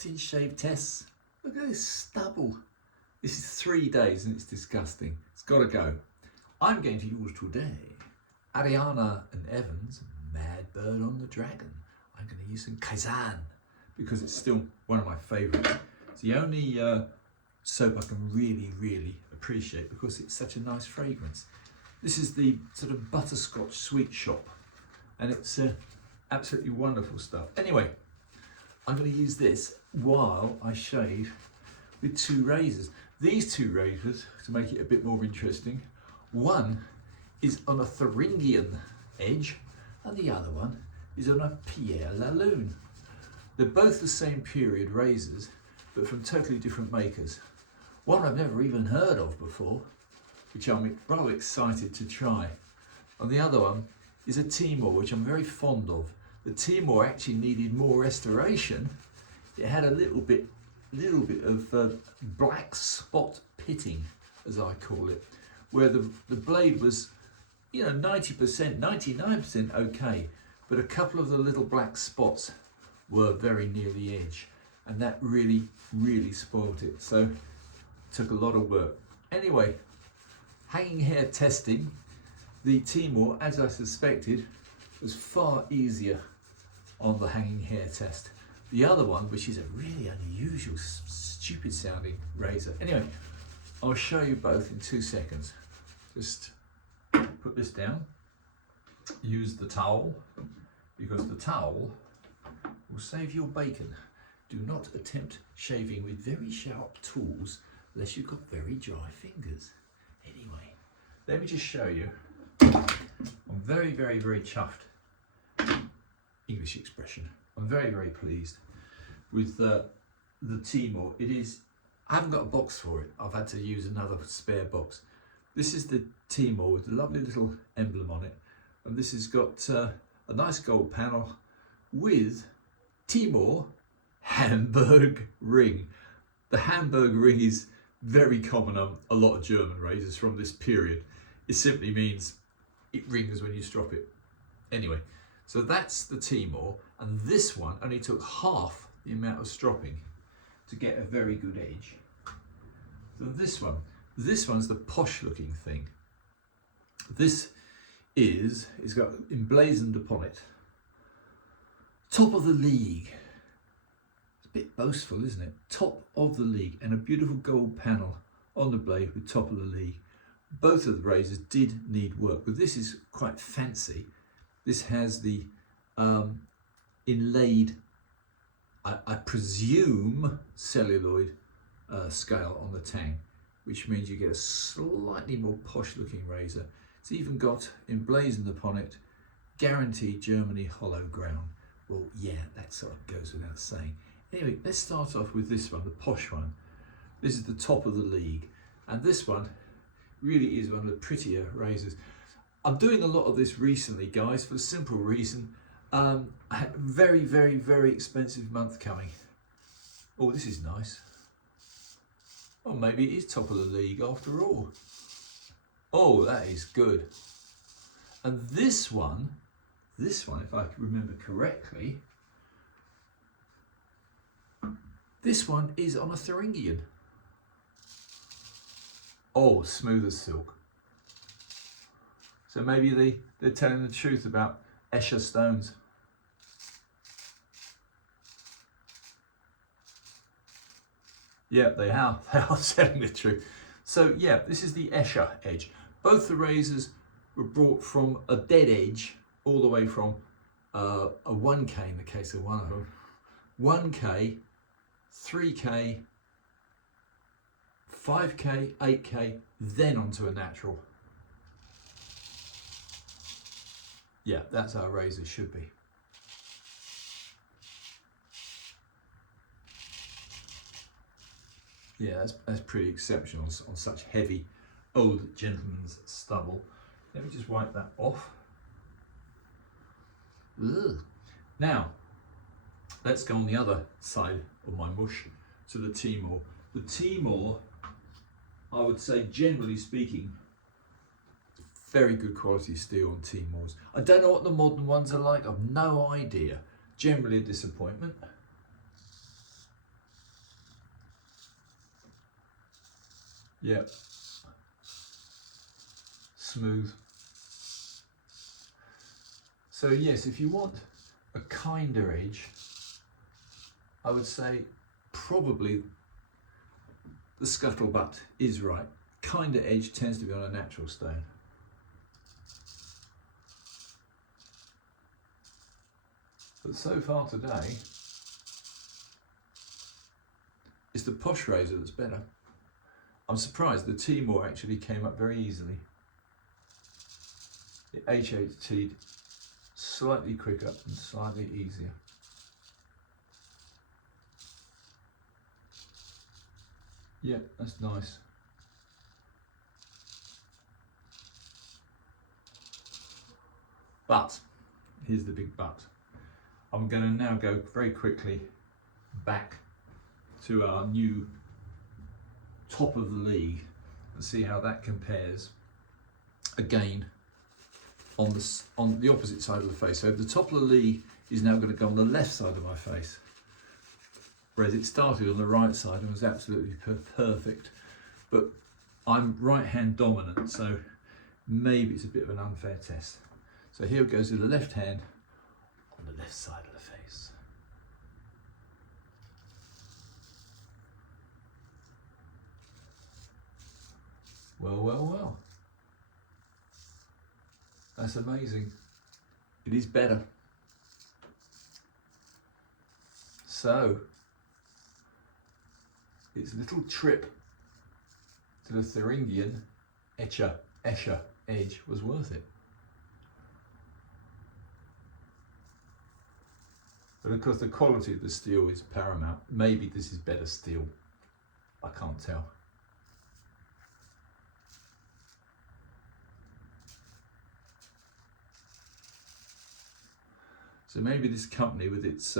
cut-in shave tests. Look at this stubble. This is 3 days and it's disgusting. It's got to go. I'm going to use today Ariana and Evans, Mad Bird on the Dragon. I'm going to use some Kaizen because it's still one of my favourites. It's the only soap I can really appreciate because it's such a nice fragrance. This is the sort of butterscotch sweet shop and it's absolutely wonderful stuff. Anyway, I'm going to use this while I shave with 2 razors. These 2 razors, to make it a bit more interesting, one is on a Thuringian edge and the other one is on a LaLune. They're both the same period razors, but from totally different makers. One I've never even heard of before, which I'm rather excited to try. And the other one is a Timor, which I'm very fond of. The Timor actually needed more restoration. It had a little bit of black spot pitting, as I call it, where the blade was, you know, 90%, 99% okay, but a couple of the little black spots were very near the edge, and that really spoiled it. So it took a lot of work. Anyway, hanging hair testing, the Timor, as I suspected, was far easier on the hanging hair test. The other one, which is a really unusual, stupid sounding razor. Anyway, I'll show you both in 2 seconds. Just put this down, use the towel, because the towel will save your bacon. Do not attempt shaving with very sharp tools unless you've got very dry fingers. Anyway, let me just show you. I'm very chuffed. English expression. I'm very pleased with the Timor. It is, I haven't got a box for it. I've had to use another spare box. This is the Timor with the lovely little emblem on it. And this has got a nice gold panel with Timor Hamburg ring. The Hamburg ring is very common on a lot of German razors from this period. It simply means it rings when you strop it. Anyway, so that's the Timor, and this one only took half the amount of stropping to get a very good edge. So this one's the posh looking thing. This it's got emblazoned upon it, top of the league. It's a bit boastful, isn't it? Top of the league, and a beautiful gold panel on the blade with top of the league. Both of the razors did need work, but this is quite fancy. This has the inlaid, I presume, celluloid scale on the tang, which means you get a slightly more posh looking razor. It's even got emblazoned upon it, guaranteed Germany hollow ground. Well, yeah, that sort of goes without saying. Anyway, let's start off with this one, the posh one. This is the top of the league, and this one really is one of the prettier razors. I'm doing a lot of this recently, guys, for the simple reason I had a very expensive month coming. Oh, this is nice. Oh, maybe it is top of the league after all. Oh, that is good. And this one, if I remember correctly, this one is on a Thuringian. Oh, smooth as silk. So maybe they're telling the truth about Escher stones. Yeah, they are telling the truth. So yeah, this is the Escher edge. Both the razors were brought from a dead edge all the way from a 1K in the case of one of them, 1K, 3K, 5K, 8K, then onto a natural. Yeah, that's how razors should be. Yeah, that's pretty exceptional on such heavy old gentleman's stubble. Let me just wipe that off. Ugh. Now, let's go on the other side of my mush to the Timor. The Timor, I would say, generally speaking, very good quality steel on Timors. I don't know what the modern ones are like, I've no idea. Generally a disappointment. Yeah. Smooth. So yes, if you want a kinder edge, I would say probably the scuttlebutt is right. Kinder edge tends to be on a natural stone. But so far today, it's the posh razor that's better. I'm surprised the Timor actually came up very easily. The HHT'd slightly quicker and slightly easier. Yeah, that's nice. But, here's the big but. I'm going to now go very quickly back to our new top of the league and see how that compares again on the opposite side of the face. So the top of the league is now going to go on the left side of my face, whereas it started on the right side and was absolutely perfect. But I'm right hand dominant, so maybe it's a bit of an unfair test. So here it goes with the left hand on the left side of the face. Well, well, well. That's amazing. It is better. So, its little trip to the Thuringian Escher edge was worth it. But of course the quality of the steel is paramount. Maybe this is better steel. I can't tell. So maybe this company with its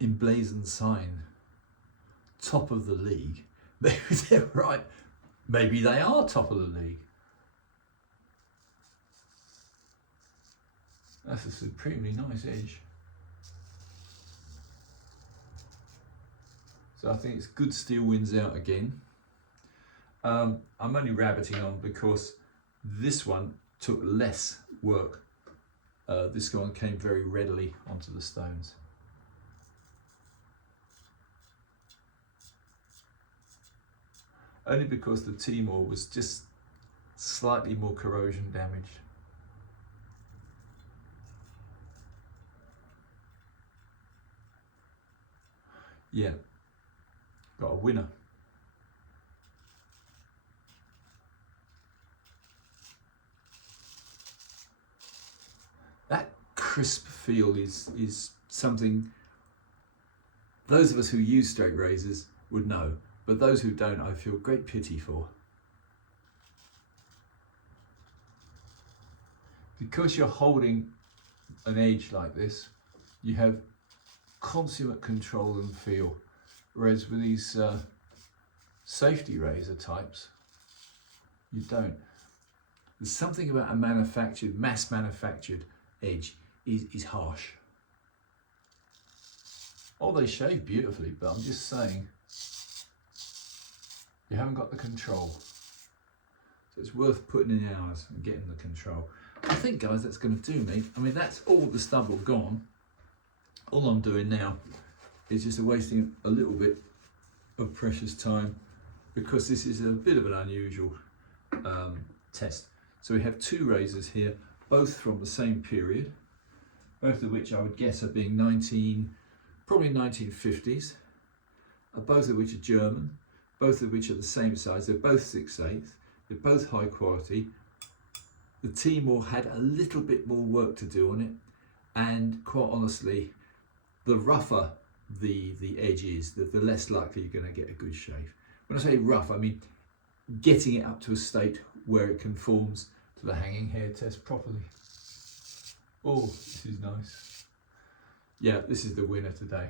emblazoned sign, top of the league, maybe they're right. Maybe they are top of the league. That's a supremely nice edge. So I think it's good steel wins out again. I'm only rabbiting on because this one took less work. This one came very readily onto the stones. Only because the Timor was just slightly more corrosion damaged. Yeah, got a winner. That crisp feel is something those of us who use straight razors would know, but those who don't, I feel great pity for. Because you're holding an edge like this, you have consummate control and feel, whereas with these safety razor types, you don't. There's something about a mass manufactured edge is harsh. Oh, they shave beautifully, but I'm just saying, you haven't got the control. So it's worth putting in hours and getting the control. I think, guys, that's going to do me. I mean, that's all the stubble gone. All I'm doing now is just wasting a little bit of precious time because this is a bit of an unusual test. So we have two razors here, both from the same period, both of which I would guess are being probably 1950s, both of which are German, both of which are the same size. They're both 6/8, they're both high quality. The Timor had a little bit more work to do on it, and quite honestly, the rougher the edge is, the less likely you're going to get a good shave. When I say rough, I mean getting it up to a state where it conforms to the hanging hair test properly. Oh, this is nice. Yeah, this is the winner today.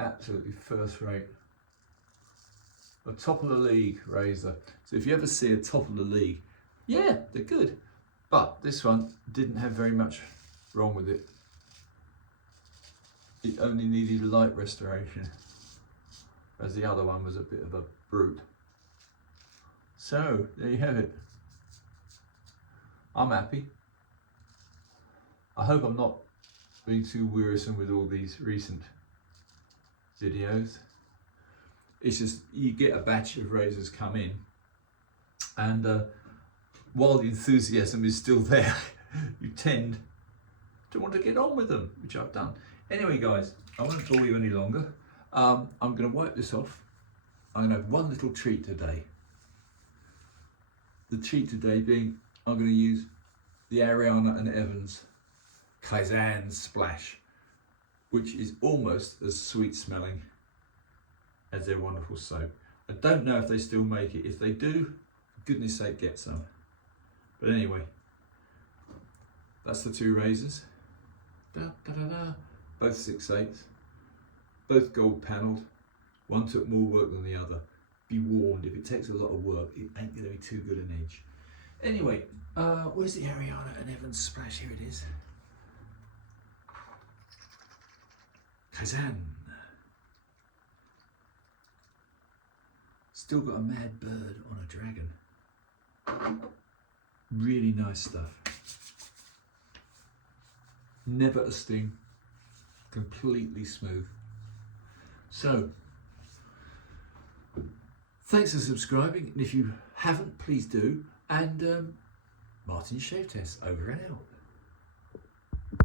Absolutely first rate. A top of the league razor. So if you ever see a top of the league, yeah, they're good. But this one didn't have very much wrong with it. it only needed light restoration, as the other one was a bit of a brute. So there you have it. I'm happy. I hope I'm not being too wearisome with all these recent videos. It's just you get a batch of razors come in, and while the enthusiasm is still there, you tend to want to get on with them, which I've done. Anyway guys, I won't bore you any longer. I'm going to wipe this off. I'm going to have one little treat today. The treat today being, I'm going to use the Ariana and Evans Kaizen Splash, which is almost as sweet smelling as their wonderful soap. I don't know if they still make it. If they do, for goodness sake, get some. But anyway, that's the two razors. Da, da, da, da. Both 6/8, both gold panelled. One took more work than the other. Be warned, if it takes a lot of work, it ain't going to be too good an edge. Anyway, where's the Ariana and Evans Splash? Here it is. Kaizen. Still got a mad bird on a dragon. Really nice stuff. Never a sting. Completely smooth. So, thanks for subscribing, and if you haven't, please do. And Martin Shave Test, over and out.